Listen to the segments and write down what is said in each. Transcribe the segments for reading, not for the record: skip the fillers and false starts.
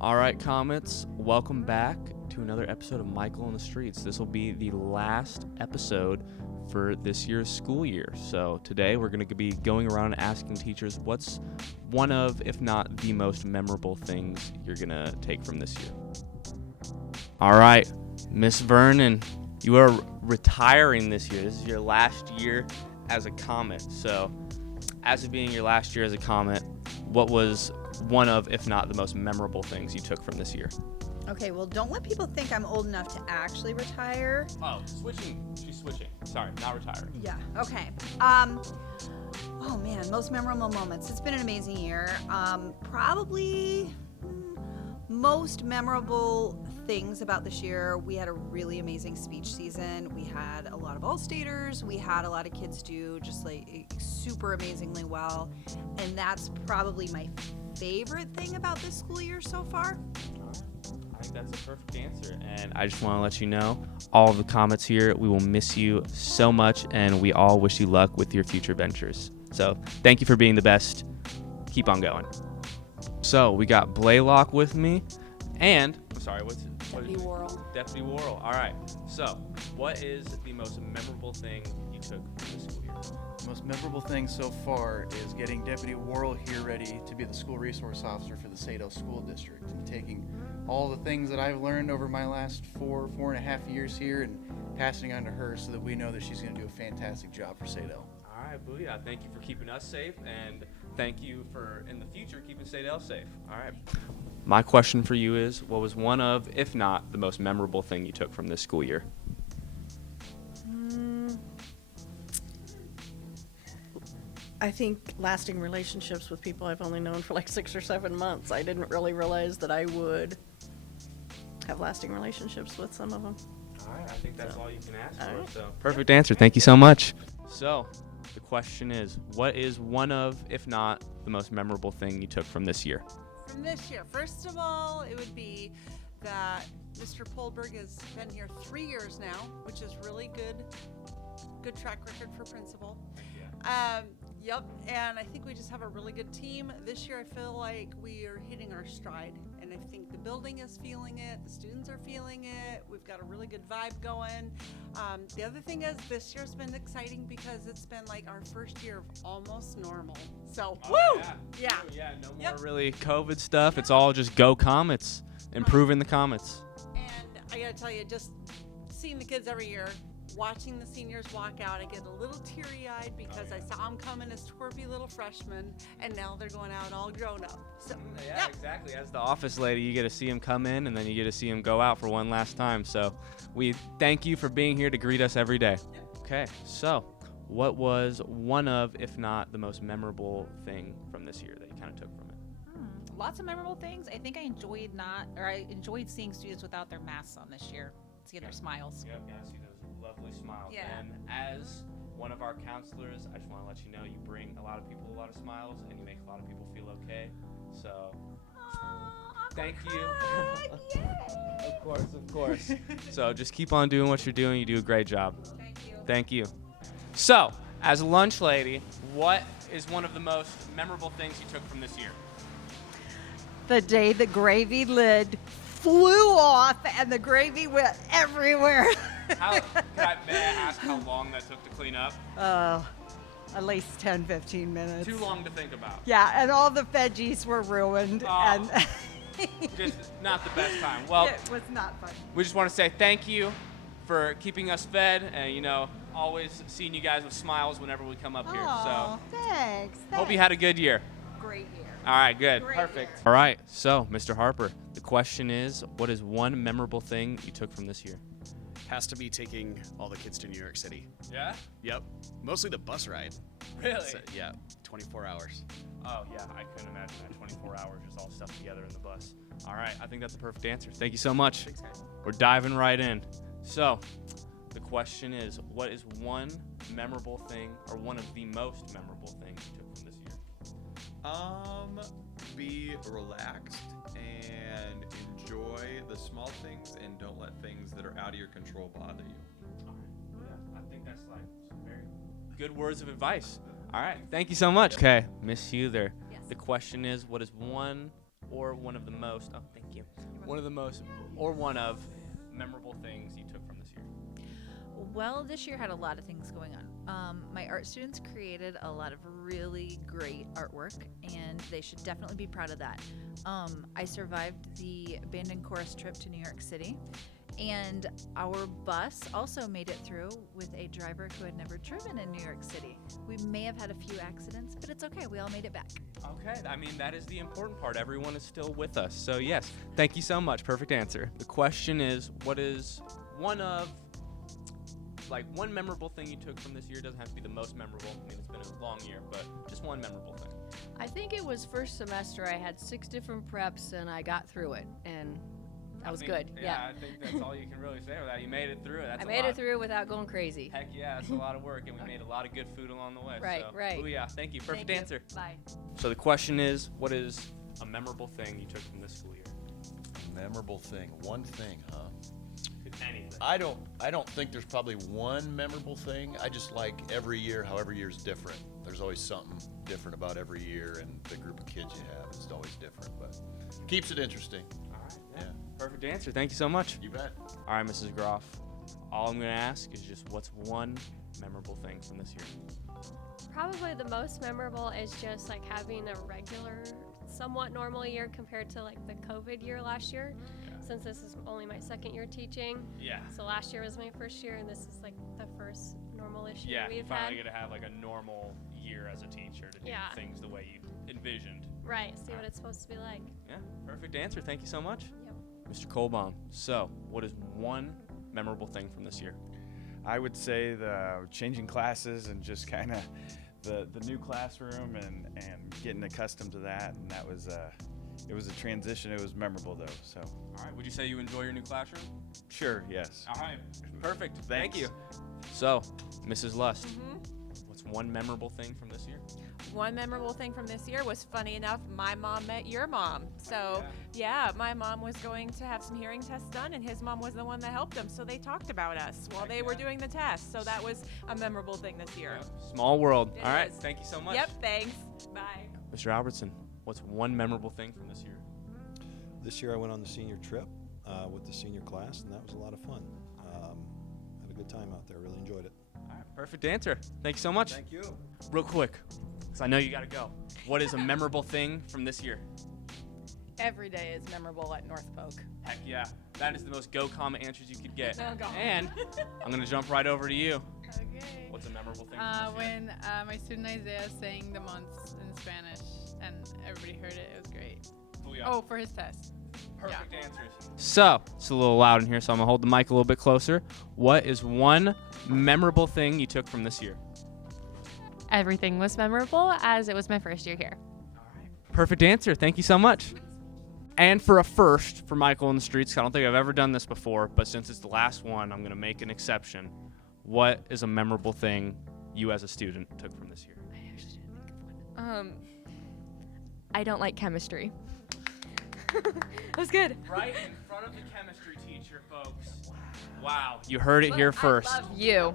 All right, Comets, welcome back to another episode of Michael on the Streets. This will be the last episode for this year's school year. So today we're going to be going around and asking teachers what's one of, if not the most memorable things you're going to take from this year. All right, Miss Vernon, you are retiring this year. This is your last year as a Comet. So as of being your last year as a Comet, what was one of, if not the most memorable things you took from this year? Okay, well, don't let people think I'm old enough to actually retire. Oh, switching. She's switching. Sorry, not retiring. Yeah, okay. Oh man, most memorable moments. It's been an amazing year. Probably most memorable things about this year, we had a really amazing speech season. We had a lot of all-staters. We had a lot of kids do just like super amazingly well. And that's probably my favorite thing about this school year so far. I think that's a perfect answer, and I just want to let you know, all of the Comets here, we will miss you so much, and we all wish you luck with your future ventures. So thank you for being the best. Keep on going. So we got Blaylock with me, and I'm sorry, Deputy Worrell. Deputy Worrell. All right. So what is the most memorable thing you took from this school year? The most memorable thing so far is getting Deputy Worrell here ready to be the school resource officer for the Sadell School District, and taking all the things that I've learned over my last four and a half years here and passing on to her so that we know that she's going to do a fantastic job for Sadell. All right, Booyah. Thank you for keeping us safe, and thank you for, in the future, keeping Sadell safe. All right. My question for you is, what was one of, if not, the most memorable thing you took from this school year? I think lasting relationships with people I've only known for like 6 or 7 months. I didn't really realize that I would have lasting relationships with some of them. All right, I think that's all you can ask All for. right. So perfect answer. Thank you so much. So the question is, what is one of, if not, the most memorable thing you took from this year? From this year, first of all, it would be that Mr. Polberg has been here 3 years now, which is really good track record for principal. Yep, and I think we just have a really good team. This year I feel like we are hitting our stride, and I think the building is feeling it, the students are feeling it, we've got a really good vibe going. The other thing is this year's been exciting because it's been like our first year of almost normal. So, woo! Yeah. Yeah, no more Yep. really COVID stuff. It's all just go Comets, improving the Comets. And I gotta tell you, just seeing the kids every year, watching the seniors walk out, I get a little teary-eyed because I saw them coming as twerpy little freshmen, and now they're going out all grown up. So, Yeah, exactly. As the office lady, you get to see him come in, and then you get to see him go out for one last time. So we thank you for being here to greet us every day. Okay, so what was one of, if not the most memorable thing from this year that you kind of took from it? Lots of memorable things. I think I enjoyed seeing students without their masks on this year, seeing their smiles. Yep, yeah, I see those lovely smiles. Yeah. And as one of our counselors, I just want to let you know you bring a lot of people a lot of smiles, and you make a lot of people feel okay. So thank you. Of course. So just keep on doing what you're doing. You do a great job. Thank you. So, as a lunch lady, what is one of the most memorable things you took from this year? The day the gravy lid flew off and the gravy went everywhere. May I ask how long that took to clean up? At least 10, 15 minutes. Too long to think about. Yeah, and all the veggies were ruined. Oh. And Just not the best time. Well, it was not fun. we just want to say thank you for keeping us fed and, always seeing you guys with smiles whenever we come up here. So Thanks. hope you had a good year. Great year. All right, good. Great Perfect. year. All right, so Mr. Harper, the question is, what is one memorable thing you took from this year? Has to be taking all the kids to New York City. Yeah? Yep. Mostly the bus ride. Really? So, yeah, 24 hours. Oh, yeah, I couldn't imagine that 24 hours just all stuck together in the bus. All right, I think that's a perfect answer. Thank you so much. Thanks, guys. We're diving right in. So, the question is, what is one memorable thing, or one of the most memorable things you took from this year? Be relaxed and enjoy the small things, and don't let things that are out of your control bother you. Yeah, I think that's like some very good words of advice. All right, thank you so much. Okay, Miss Hugher, Yes. the question is, what is one or one of the most, oh, thank you, one of the most, or one of memorable things you took from this year? Well, this year had a lot of things going on. My art students created a lot of really great artwork, and they should definitely be proud of that. I survived the band and chorus trip to New York City, and our bus also made it through with a driver who had never driven in New York City. We may have had a few accidents, but it's okay. We all made it back. Okay, I mean, that is the important part. Everyone is still with us. So, yes, thank you so much. Perfect answer. The question is, what is one memorable thing you took from this year? It doesn't have to be the most memorable. I mean, it's been a long year, but just one memorable thing. I think it was first semester. I had 6 different preps, and I got through it, and that was good. Yeah, I think that's all you can really say with that. You made it through it. That's I made it through without going crazy. Heck yeah, it's a lot of work, and we made a lot of good food along the way. Right, so. right. Booyah, thank you. Perfect Thank you. answer. Bye. So the question is, what is a memorable thing you took from this school year? Memorable thing. One thing, huh? Anything. I don't think there's probably one memorable thing. I just like every year, how every year is different. There's always something different about every year, and the group of kids you have is always different, but keeps it interesting. All right. Yeah. Perfect answer. Thank you so much. You bet. All right, Mrs. Groff. All I'm going to ask is just what's one memorable thing from this year? Probably the most memorable is just like having a regular, somewhat normal year compared to like the COVID year last year. Since this is only my second year teaching. Yeah. So last year was my first year, and this is like the first normal-ish year Yeah, you we've finally had. get to have like a normal year as a teacher to do Yeah. things the way you envisioned. Right, see what it's supposed to be like. Yeah, perfect answer. Thank you so much. Yep. Mr. Kolbaum, so what is one memorable thing from this year? I would say the changing classes and just kind of the new classroom and getting accustomed to that, and that was it was a transition. It was memorable though. So. All right, would you say you enjoy your new classroom? Sure. Yes. All right, perfect. Thanks. Thank you. So, Mrs. Lust, what's one memorable thing from this year? One memorable thing from this year was, funny enough, my mom met your mom. So, yeah, my mom was going to have some hearing tests done, and his mom was the one that helped him. So they talked about us while they were doing the tests. So that was a memorable thing this year. Small world. It All right, is. thank you so much. Yep, thanks. Bye. Mr. Albertson, what's one memorable thing from this year? This year I went on the senior trip with the senior class, and that was a lot of fun. Had a good time out there. Really enjoyed it. All right, perfect answer. Thank you so much. Thank you. Real quick, because I know you got to go. What is a memorable thing from this year? Every day is memorable at North Polk. Heck yeah. That is the most go comment answers you could get. Oh, God. And I'm going to jump right over to you. Okay. What's a memorable thing from this year? When my student Isaiah sang the months in Spanish and everybody heard it, it was great. Booyah. Oh, for his test. Perfect answers. So, it's a little loud in here, so I'm going to hold the mic a little bit closer. What is one memorable thing you took from this year? Everything was memorable as it was my first year here. Perfect answer. Thank you so much. And for a first for Michael in the Streets, I don't think I've ever done this before, but since it's the last one, I'm going to make an exception. What is a memorable thing you as a student took from this year? I don't like chemistry. That was good. Right in front of the chemistry teacher, folks. Wow. You heard it here first. I love you.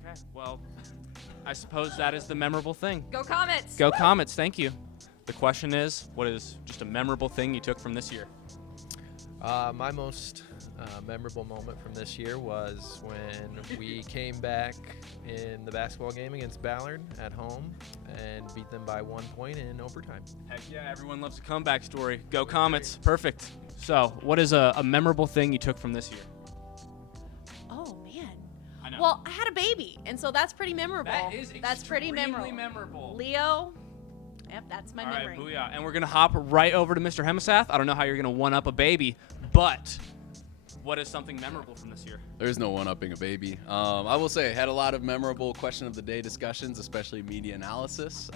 Okay, well, I suppose that is the memorable thing. Go Comets! Go Comets, thank you. The question is, what is just a memorable thing you took from this year? My most memorable moment from this year was when we came back in the basketball game against Ballard at home and beat them by 1 point in overtime. Heck yeah, everyone loves a comeback story. Go Comets, perfect. So, what is a memorable thing you took from this year? Oh man. I know. Well, I had a baby, and so that's pretty memorable. That's pretty extremely memorable. memorable. Leo. Yep, that's my All right, memory. booyah. And we're going to hop right over to Mr. Hemisath. I don't know how you're going to one-up a baby, but what is something memorable from this year? There's no one-upping a baby. I will say I had a lot of memorable question of the day discussions, especially media analysis.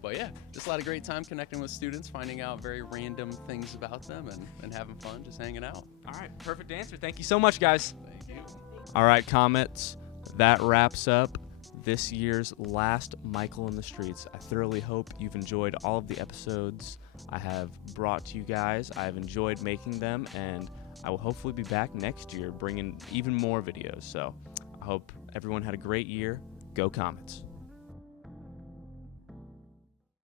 But yeah, just a lot of great time connecting with students, finding out very random things about them, and having fun, just hanging out. All right, perfect answer. Thank you so much, guys. Thank you. All right, Comets, that wraps up this year's last Michael in the Streets. I thoroughly hope you've enjoyed all of the episodes I have brought to you guys. I've enjoyed making them, and I will hopefully be back next year bringing even more videos. So I hope everyone had a great year. Go Comets.